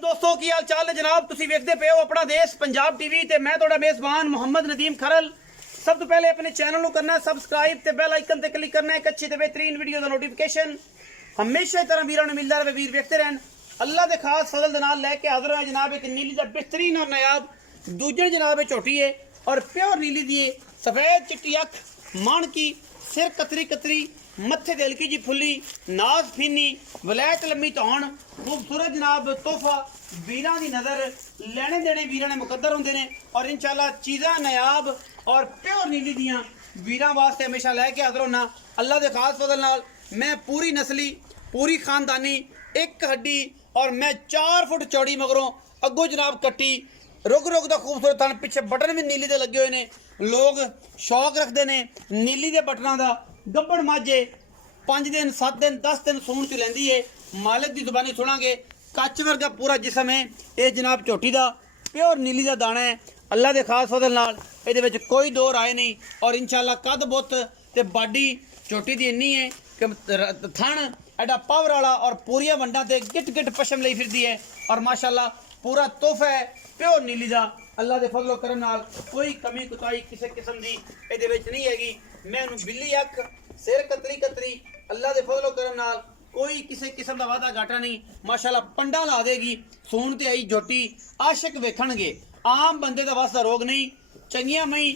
दोस्तों की हाल चाल है जनाब, तुसी वेखदे पे हो अपना देश पंजाब टीवी ते मैं तुहाडा मेजबान मुहम्मद नदीम खरल। सब तो पहले अपने चैनल को करना है सबसक्राइब ते बेल आइकन ते क्लिक करना है एक अच्छी ते बेहतरीन वीडियो का नोटिफिकेशन हमेशा इस तरह वीरों ने मिलता रहे। वीर वेखते रहन अल्लाह के खास फजल दे नाल लेके हाजिर है जनाब एक नीली का बेहतरीन और नायाब दूजन जनाब झोटी है और प्योर नीली दी सफेद चिट्टी अख मान की सिर कतरी कतरी मत्थे ते हल्की जी फुल्ली नाज फीनी वलैत लम्मी धौन खूबसूरत जनाब तोहफा वीरां दी नज़र लेने देने वीरां ने मुकद्दर होंदे ने और इंशाल्लाह चीज़ां नायाब और प्योर नीली दियां वीरां वास्ते हमेशा लैके हाज़र होना अल्लाह दे खास फजल नाल। मैं पूरी नस्ली पूरी खानदानी एक हड्डी और मैं 4 फुट चौड़ी मगरों अगों जनाब कट्टी रुग रुग दा खूबसूरत थन पिछे बटन भी नीली दे लगे हुए ने। लोग शौक रखते हैं नीली के बटना का गब्बड़ माझे 5 दिन 7 दिन 10 दिन सूण च लैंदी है। मालिक की जुबानी सुनांगे कच वर्गा पूरा जिसम है ये जनाब झोटी का प्योर नीली का दाना है। अल्लाह के खास फजल नाल इहदे विच कोई दो राय नहीं और इंशाल्लाह कद बुत ते बाडी झोटी की इन्नी है कि थन एडा पावर वाला और पूरिया वंडा ते गिट गिट पशम लई फिरदी है और माशाल्लाह पूरा तोहफा है प्योर नीली का। अल्लाह के फजलो करम नाल कोई कमी कुताई किसी किस्म की इहदे विच नहीं हैगी। मैं उन्हें बिल्ली अख सिर कतरी कतरी अल्लाह के फजलो करम नाल कोई किसी किस्म का वादा घाटा नहीं माशाल्लाह पंडा ला देगी। सून ते आई झोटी आशिक वेखणगे आम बंदे का वास्ता रोग नहीं चंगिया मई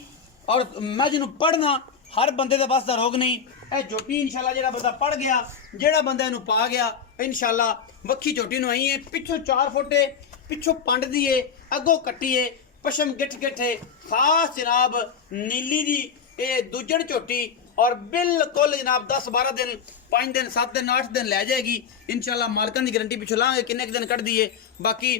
और मैं जिन्हों पढ़ना हर बंदे का वास्ता रोग नहीं। यह झोटी इंशाल्लाह जेड़ा बंदा पढ़ गया जेड़ा बंदा इनू पा गया इंशाल्लाह वक्खी झोटी नू आई है। पिछों 4 फुट है पिछों पंड दी है अगों कट्टी है पशम गिठ गिठ है खास जनाब नीली दी ये दूजन झोटी और बिल्कुल जनाब 10-12 दिन 5 दिन 7 दिन 8 दिन लै जाएगी इंशाल्लाह। मालकां दी गारंटी पिछों लांगे किन्ने दिन कट दी है। बाकी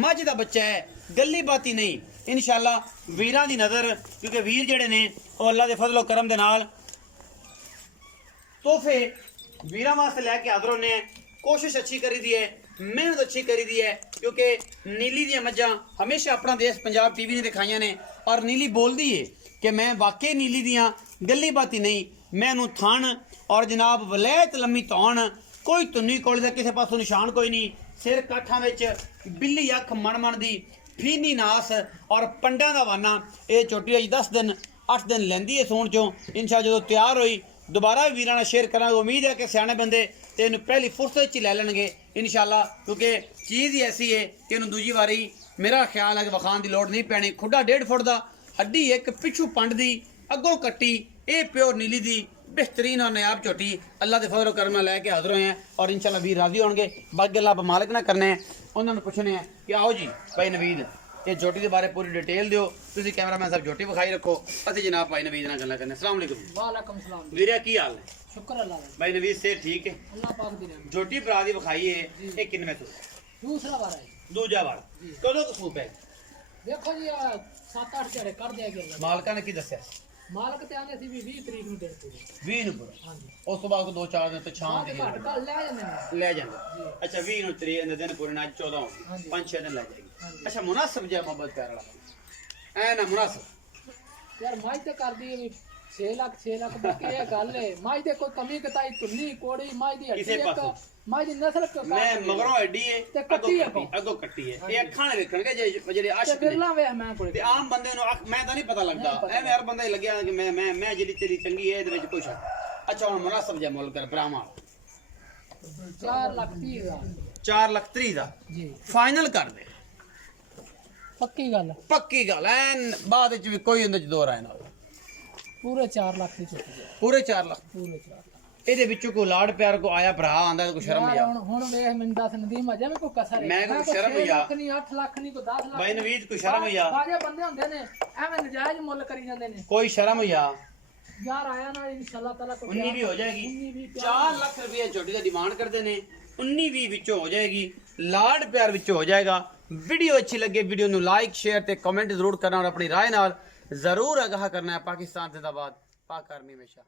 मझ दा बच्चा है गली बाती नहीं इंशाल्लाह वीरां दी नज़र क्योंकि वीर जेड़े ने वो अल्लाह दे फजलो करम दे नाल तोहफे वीरां वास्ते लैके हाज़र होने कोशिश अच्छी करी दी है मेहनत अच्छी करी दी है क्योंकि नीली दी मज्जां हमेशा अपना देश पंजाब टीवी ने दिखाइया ने और नीली बोलती है कि मैं वाकई नीली दियाँ गली बाती नहीं मैं नू थन और जनाब वलैत लम्मी धौन कोई तुन्नी कोल दा किसी पासों निशान कोई नहीं सिर काठां विच बिल्ली अख मन मन दी फीनी नास और पंडा दा वाना ये झोटी अज 10 दिन 8 दिन लैंदी है सूण चों इंशाल्लाह जो तैयार हुई दोबारा भी वीरां नाल शेयर करांगे। उम्मीद है कि सियाणे बंदे ते इहनूं पहली फुरसत च लै लैणगे इंशाल्लाह क्योंकि चीज़ ही ऐसी है कि इहनूं दूजी वारी मेरा ख्याल है कि वखाण की लोड़ नहीं पैनी। खुड्डा 1.5 फुट का हड्डी एक पिछू पंड दी अगों कट्टी ये प्योर नीली दी बेहतरीन और नायाब झोटी अल्लाह के फजल करम नाल लैके हाज़र होए हैं और इंशाल्लाह वीर राजी होणगे। बाकी गल्लां आप मालिक ना करने उन्होंने पुछने हैं कि आओ जी भाई नवीद ये झोटी के बारे पूरी डिटेल दिओ तुसीं कैमरामैन साहब झोटी विखाई रखो असीं जनाब भाई नवीद नाल गल्लां करने। अस्सलाम वालेकुम। वालेकुम सलाम वीरे की हाल है? शुक्र अल्लाह दा। भाई नवीद से ठीक है अल्लाह पाक दी रहमत। झोटी भरा दी विखाई है ये किन्नवें सूप दूसरा बार है दूजा बार कदों का सूप है? देखो जी 7-8 जड़े कर देंगे अल्लाह। मालका ने की दस्या मालक ते आने सी भी 20 तरीक ਨੂੰ ਦੇ ਪੂਰੀ 20 ਨੂੰ ਪੂਰਾ ਹਾਂਜੀ ਉਸ ਤੋਂ ਬਾਅਦ 2-4 ਦਿਨ ਤੇ ਛਾਂ ਦੀ ਘੱਟ ਕੱਲ ਲੈ ਜਾਂਦੇ ਨੇ ਲੈ ਜਾਂਦਾ। ਅੱਛਾ 20 ਨੂੰ ਤਰੀਕ ਦੇ ਦਿਨ ਪੂਰੇ ਨਾਲ 14 ਹੋ ਹਾਂਜੀ। 5-6 ਦਿਨ ਲੈ ਜਾਏਗੀ। ਹਾਂਜੀ। ਅੱਛਾ ਮੁਨਾਸਬ ਜਿਹਾ ਮੁਹੱਬਤ ਕਰ ਵਾਲਾ ਐ ਨਾ ਮੁਨਾਸਬ ਯਾਰ ਮਾਈ ਤੇ ਕਰਦੀ ਹੈ ਵੀ 6 ਲੱਖ ਬਾਕੀ ਇਹ ਗੱਲ ਹੈ ਮਾਈ ਤੇ ਕੋਈ ਕਮੀ ਕਤਾਈ ਤੁੰਨੀ ਕੋੜੀ ਮਾਈ ਦੀ ਹੱਡੀ ਕਿਸੇ ਇੱਕ ਪਾਸੋਂ। ਮਾਈ ਦੀ ਨਸਲ ਮੈਂ ਮਗਰੋਂ ਐਡੀ ਹੈ ਤੇ ਕੱਟੀ ਹੈ ਅੱਗੋਂ ਕੱਟੀ ਹੈ ਇਹ ਅੱਖਾਂ ਨੇ ਵੇਖਣਗੇ ਜਿਹੜੇ ਤੇ ਆਸ਼ਿਕ ਨੇ ਬਿਰਲਾ ਵੇ ਮੈਂ ਕੋਲੇ ਤੇ ਆਮ ਬੰਦੇ ਨੂੰ ਮੈਂ ਤਾਂ ਨਹੀਂ ਪਤਾ ਲੱਗਦਾ ਐਵੇਂ ਹਰ ਬੰਦਾ ਹੀ ਲੱਗਿਆ ਕਿ ਮੈਂ ਜਿਹੜੀ ਤੇਰੀ ਚੰਗੀ ਹੈ ਇਹਦੇ ਵਿੱਚ ਕੁਛ ਅੱਛਾ ਹੁਣ ਮੁਨਾਸਬ ਜਿਹਾ ਮੁੱਲ ਕਰ ਭਰਾਵਾਂ 4 ਲੱਖ 30 ਹਜ਼ਾਰ 4 ਲੱਖ 30 ਦਾ ਜੀ ਫਾਈਨਲ ਕਰ ਦੇ ਪੱਕੀ ਗੱਲ ਪੱਕੀ ਗੱਲ ਐਨ ਬਾਅਦ ਵਿੱਚ ਵੀ ਕੋਈ ਉਹਦੇ ਚ ਦੋ ਰਾਏ ਨਾ ਹੋਵੇ ਪੂਰੇ 4 ਲੱਖ ਦੀ ਚੁੱਕ ਗਿਆ ਪੂਰੇ 4 ਲੱਖ ਪੂਰੇ 4 ਲੱਖ ਇਹਦੇ ਵਿੱਚੋਂ ਕੋਈ ਲਾੜ ਪਿਆਰ ਕੋ ਆਇਆ ਭਰਾ ਆਂਦਾ ਕੋਈ ਸ਼ਰਮ ਯਾਰ ਜਾ ਹੁਣ ਵੇਖ ਮੈਨੂੰ ਦੱਸ ਨਦੀਮ ਅਜੇ ਵੀ ਕੋਈ ਕਸਰ ਮੈਂ ਕੋਈ ਸ਼ਰਮ ਜਾ ਨਹੀਂ 8 ਲੱਖ ਨਹੀਂ ਕੋਈ 10 ਲੱਖ ਬਾਈ ਨਵੀਦ ਕੋਈ ਸ਼ਰਮ ਜਾ ਬਾਜੇ ਬੰਦੇ ਹੁੰਦੇ ਨੇ ਐਵੇਂ ਨਜਾਇਜ਼ ਮੁੱਲ ਕਰੀ ਜਾਂਦੇ ਨੇ ਕੋਈ ਸ਼ਰਮ ਜਾ ਯਾਰ ਆਇਆ ਨਾ ਇਨਸ਼ਾਅੱਲਾ ਤਾਲਾ ਕੋਈ 19 ਵੀ ਹੋ ਜਾਏਗੀ 19 ਵੀ 4 ਲੱਖ ਰੁਪਏ ਛੋਟੀ ਦਾ ਡਿਮਾਂਡ ਕਰਦੇ ਨੇ 19 20 ਵਿੱਚੋਂ ਹੋ ਜਾਏਗੀ ਲਾੜ ਪਿਆਰ ਵਿੱਚੋਂ ਹੋ ਜਾਏਗਾ। ਵੀਡੀਓ अच्छी लगे वीडियो ਨੂੰ ਲਾਈਕ ਸ਼ੇਅਰ ਤੇ ਕਮੈਂਟ ਜ਼ਰੂਰ ਕਰਨਾ और अपनी राय ਨਾਲ ਜ਼ਰੂਰ आगाह करना है। पाकिस्तान जिंदाबाद पाक आर्मी हमेशा।